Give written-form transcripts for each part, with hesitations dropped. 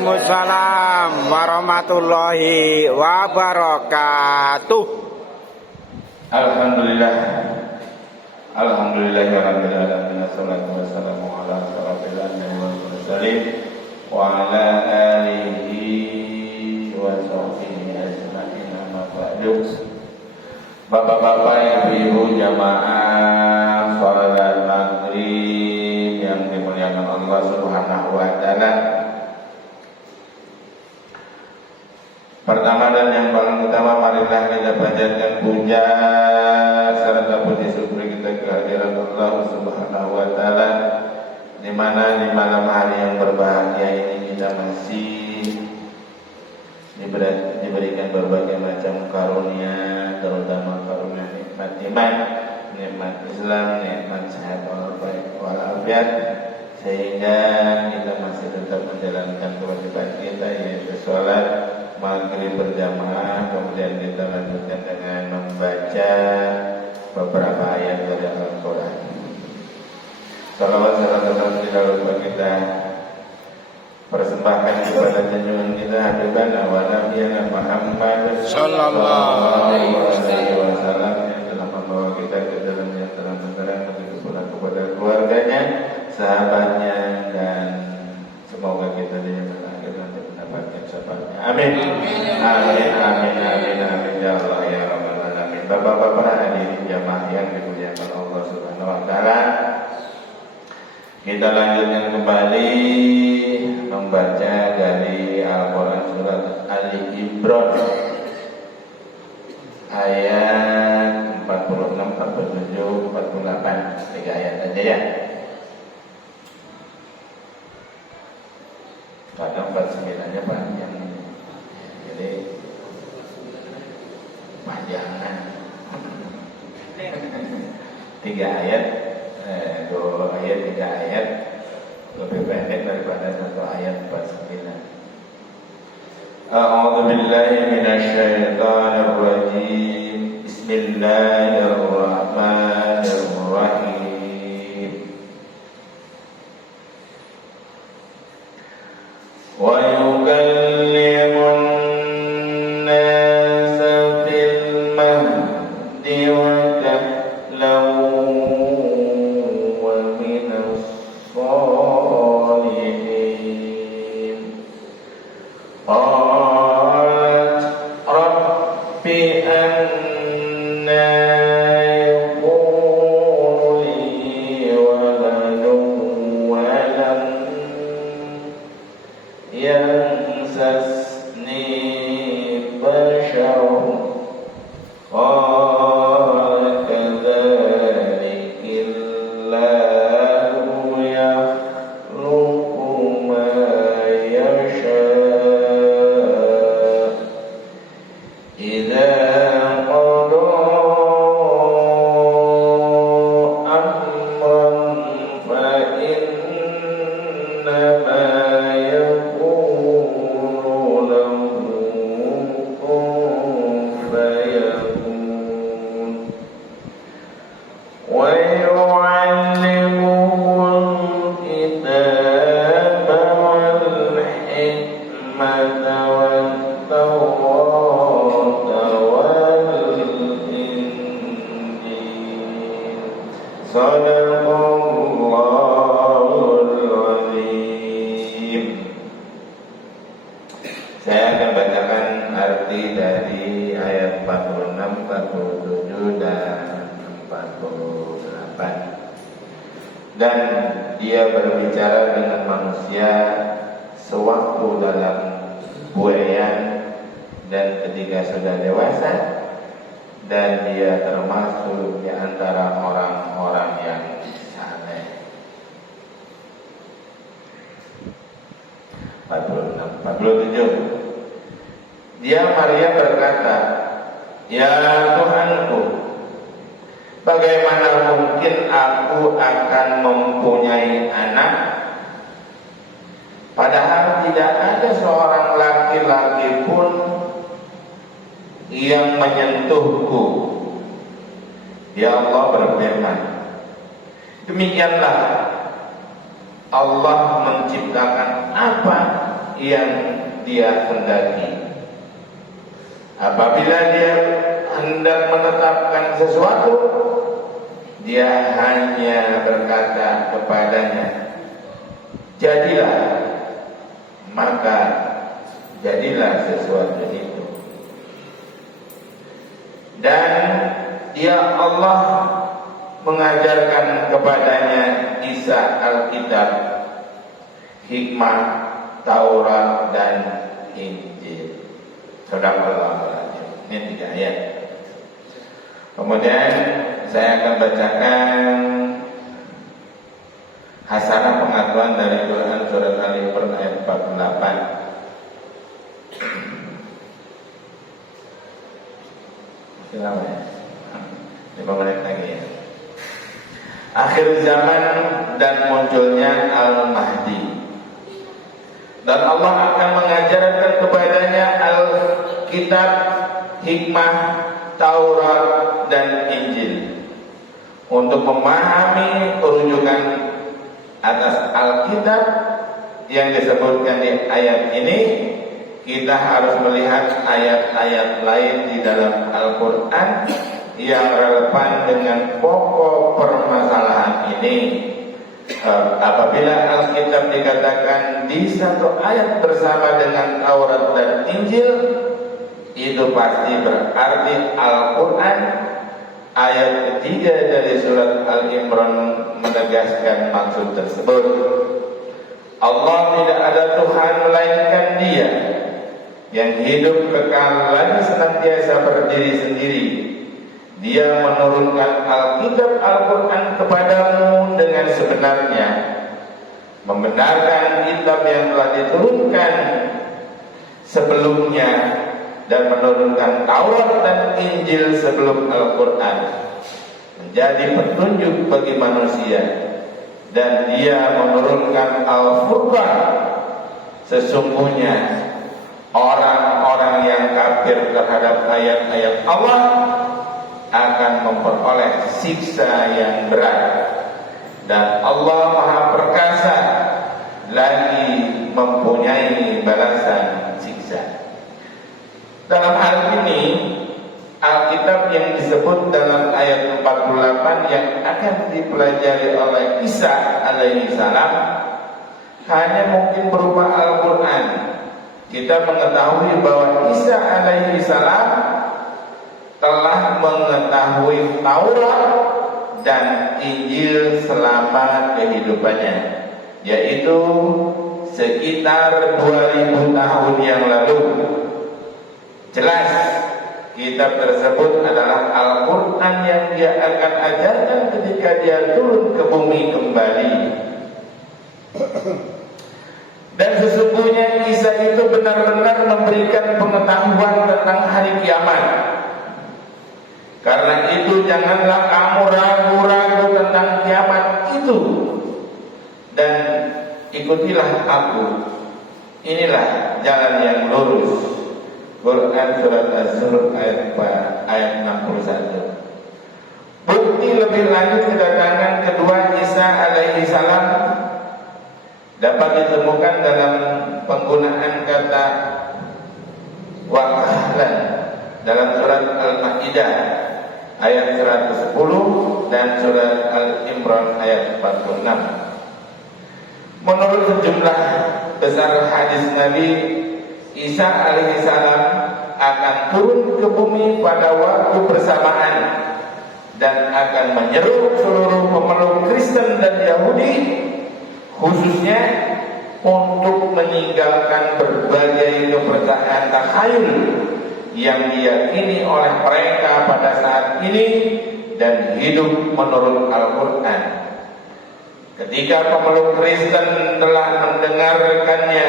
Waalaikumsalam warahmatullahi wabarakatuh. Alhamdulillah. Alhamdulillahirabbil alamin. Wassalatu wassalamu ala asyrofil anbiya'i wal mursalin wa ala alihi wa sahbihi ajma'in. Amma ba'du. Bapak-bapak, ibu-ibu jamaah salat maghrib yang dimuliakan Allah Subhanahu wa taala. Pertama dan yang paling utama, marilah kita panjatkan puja serta puji syukur kita kehadirat Allah Subhanahu wa taala, di mana di malam hari yang berbahagia ini kita masih diberikan berbagai macam karunia, terutama karunia nikmat iman, nikmat Islam, nikmat sehat walafiat, sehingga kita masih tetap menjalankan kewajiban kita, yaitu sholat maghrib berjamaah. Kemudian kita lanjutkan dengan membaca beberapa ayat dari Al-Quran. Salawat serta tidak lupa kita persembahkan kepada junjungan kita Habibana wa Nabiyana Muhammad sallallahu alaihi wasallam, yang telah membawa kita ke dalam yang terang-terang, begitu pula kepada keluarganya, sahabatnya, dan semoga kita di zaman akhir nanti mendapatkan syafaatnya. Amin. Amin. Amin. Amin. Amin. Ya Allah ya Rabbal alamin. Bapak-bapak hadirin jamaah yang dimuliakan Allah Subhanahu wa taala, kita lanjutkan kembali membaca dari Al-Quran surat Ali Imran ayat 46, 47, 48, 3 ayat aja ya. Kadang 49-nya panjang, jadi panjangan 3 ayat, 2 ayat, 3 ayat lebih pendek daripada 1 ayat 49. A'udzu billahi minasyaitonir rajim. Bismillahirrahmanirrahim. Wa yukallimun nasa fil mahdi wa kahlan wa minas shalihin. Qalat rabbi anna yakunu li waladun wa lam yamsasni basharun qala kadzalika yakhluqu ma yasha' idza qada amran fa innama yakunu lahu kun fayakun. Wa yu'allimuhul kitaba wal hikmata wat tawrata wal injil. Sadaqallahul azim. Saya akan bacakan arti dari ayat 46, 47, dan 48. Dan dia berbicara dengan manusia sewaktu dalam buayan dan ketika sudah dewasa, dan dia termasuk di antara orang-orang yang saleh. 46, 47. Dia Maria berkata, "Ya Tuhanku, bagaimana mungkin aku akan mempunyai anak, padahal tidak ada seorang laki-laki pun yang menyentuhku." Ya Allah berfirman, demikianlah Allah menciptakan apa yang dia hendaki. Apabila dia hendak menetapkan sesuatu, dia hanya berkata kepadanya, jadilah, maka jadilah sesuatu itu. Dan dia Allah mengajarkan kepadanya Isa Alkitab, hikmah, Taurat dan Injil. Sadaqallahu alazim. Ini 3 ayat. Kemudian saya akan bacakan hasanah pengakuan dari Quran surat Al-Imran ayat 48. Lama ya? 5 menit lagi ya. Akhir zaman dan munculnya Al-Mahdi. Dan Allah akan mengajarkan kepadanya Alkitab, hikmah, Taurat dan Injil. Untuk memahami rujukan atas Alkitab yang disebutkan di ayat ini, kita harus melihat ayat-ayat lain di dalam Al-Quran yang relevan dengan pokok permasalahan ini. Apabila Alkitab dikatakan di satu ayat bersama dengan Taurat dan Injil, itu pasti berarti Al-Quran ayat ketiga dari surat Al-Imran menegaskan maksud tersebut. Allah tidak ada Tuhan melainkan Dia yang hidup kekal lagi senantiasa berdiri sendiri. Dia menurunkan Alkitab Al-Quran kepadamu dengan sebenarnya, membenarkan kitab yang telah diturunkan sebelumnya, dan menurunkan Taurat dan Injil sebelum Al-Quran menjadi petunjuk bagi manusia. Dan Dia menurunkan Al-Furqan. Sesungguhnya orang-orang yang kafir terhadap ayat-ayat Allah akan memperoleh siksa yang berat. Dan Allah Maha Perkasa, lagi mempunyai balasan siksa. Dalam hal ini Alkitab yang disebut dalam ayat 48 yang akan dipelajari oleh Isa alaihi salam hanya mungkin berupa Al-Quran. Kita mengetahui bahwa Isa alaihi salam telah mengetahui Taurat dan Injil selama kehidupannya, yaitu sekitar 2000 tahun yang lalu. Jelas kitab tersebut adalah Al-Quran yang Dia akan ajarkan ketika Dia turun ke bumi kembali. Dan sesungguhnya Isa itu benar-benar memberikan pengetahuan tentang hari kiamat. Karena itu janganlah kamu ragu-ragu tentang kiamat itu, dan ikutilah aku. Inilah jalan yang lurus. Quran surat Az-Zumar ayat 61. Bukti lebih lanjut kedatangan kedua Isa alaihi salam dapat ditemukan dalam penggunaan kata wakahlan dalam surat Al-Maidah ayat 110 dan surat Al-Imran ayat 46. Menurut sejumlah besar hadis Nabi, Isa alaihi salam akan turun ke bumi pada waktu bersamaan dan akan menyeru seluruh pemeluk Kristen dan Yahudi, khususnya untuk meninggalkan berbagai kepercayaan takhayul yang diyakini oleh mereka pada saat ini dan hidup menurut Al-Quran. Ketika pemeluk Kristen telah mendengarkannya,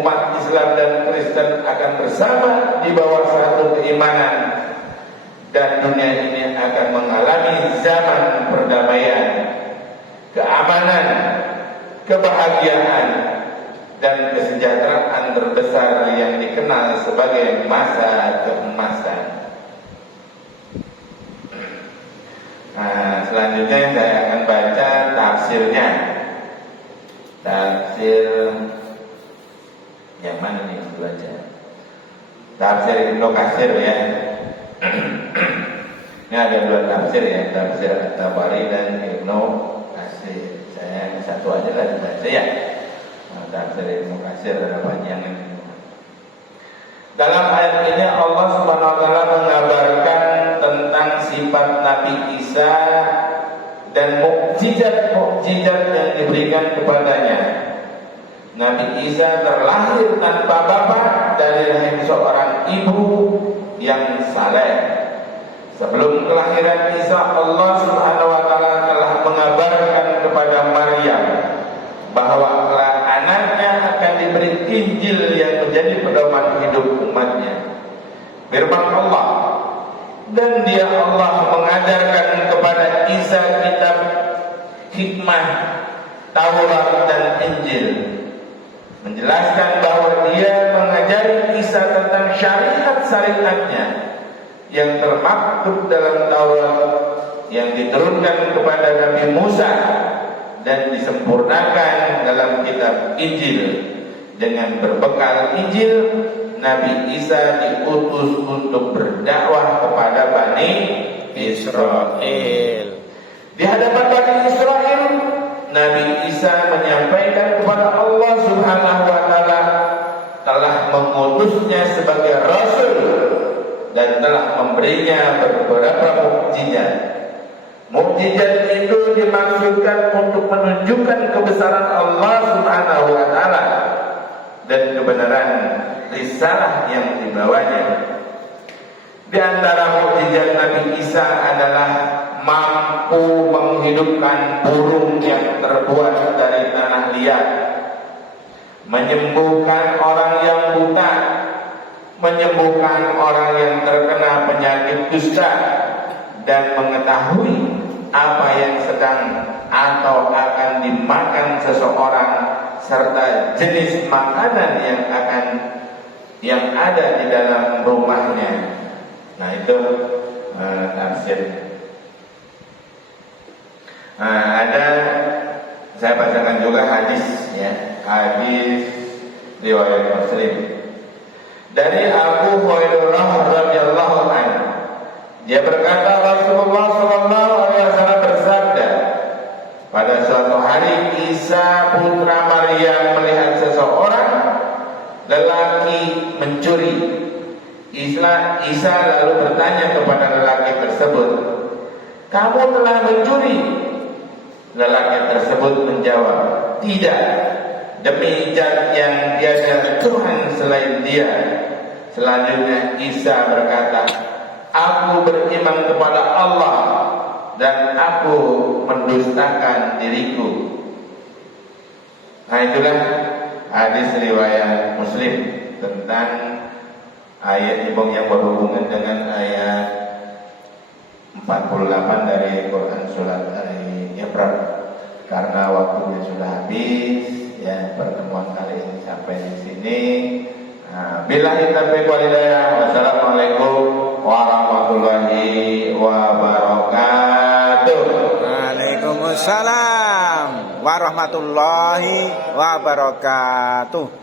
umat Islam dan Kristen akan bersama di bawah satu keimanan, dan dunia ini akan mengalami zaman perdamaian, keamanan, kebahagiaan, dan kesejahteraan terbesar yang dikenal sebagai masa keemasan. Nah, selanjutnya saya akan baca tafsirnya. Tafsir Yang mana nih baca? Tafsir Ibnu Katsir ya. Ini ada dua tafsir ya, tafsir At-Tabari dan Ibnu Katsir. Saya satu aja lah dibaca ya. Tafsir Ibnu Katsir ada panjangan. Dalam ayat ini Allah Subhanahu wa taala mengabarkan tentang sifat Nabi Isa dan mukjizat-mukjizat yang diberikan kepadanya. Nabi Isa terlahir tanpa bapak dari rahim seorang ibu yang saleh. Sebelum kelahiran Isa, Allah Subhanahu wa taala telah mengabarkan kepada Maryam bahwa anaknya akan diberi Injil yang menjadi pedoman hidup umatnya. Firman Allah, dan dia Allah mengajarkan kepada Isa kitab hikmah, Taurat dan Injil, menjelaskan bahwa dia mengajari Isa tentang syariat-syariatnya yang termaktub dalam Taurat yang diturunkan kepada Nabi Musa dan disempurnakan dalam kitab Injil. Dengan berbekal Injil, Nabi Isa diutus untuk berdakwah kepada Bani Israel. Di hadapan Bani Israel, Nabi Isa menyampaikan kepada Allah Subhanahu wa taala telah mengutusnya sebagai rasul dan telah memberinya beberapa mukjizat. Mukjizat itu dimaksudkan untuk menunjukkan kebesaran Allah Subhanahu wa taala dan kebenaran risalah yang dibawanya. Di antara mukjizat Nabi Isa adalah mampu menghidupkan burung yang terbuat dari tanah liat, menyembuhkan orang yang buta, menyembuhkan orang yang terkena penyakit kusta, dan mengetahui apa yang sedang atau akan dimakan seseorang serta jenis makanan yang ada di dalam rumahnya. Nah itu tafsir. Ada saya bacakan juga hadis ya, hadis riwayat Muslim dari Abu Hurairah radhiyallahu anhu. Dia berkata, Rasulullah sallallahu alaihi wasallam bersabda, pada suatu hari Isa putra Maryam melihat seseorang lelaki mencuri. Isa lalu bertanya kepada lelaki tersebut, "Kamu telah mencuri?" Lelaki tersebut menjawab, "Tidak, demi zat yang tiada Tuhan selain Dia." Selanjutnya Isa berkata, "Aku beriman kepada Allah dan aku mendustakan diriku." Nah itulah hadis riwayat Muslim tentang ayat yang berhubungan dengan ayat 48 dari Quran surat Al-Imran. Karena waktunya sudah habis, ya pertemuan kali ini sampai di sini. Billahi taufiq wal hidayah. Wassalamualaikum warahmatullahi wabarakatuh. Waalaikumsalam warahmatullahi wabarakatuh.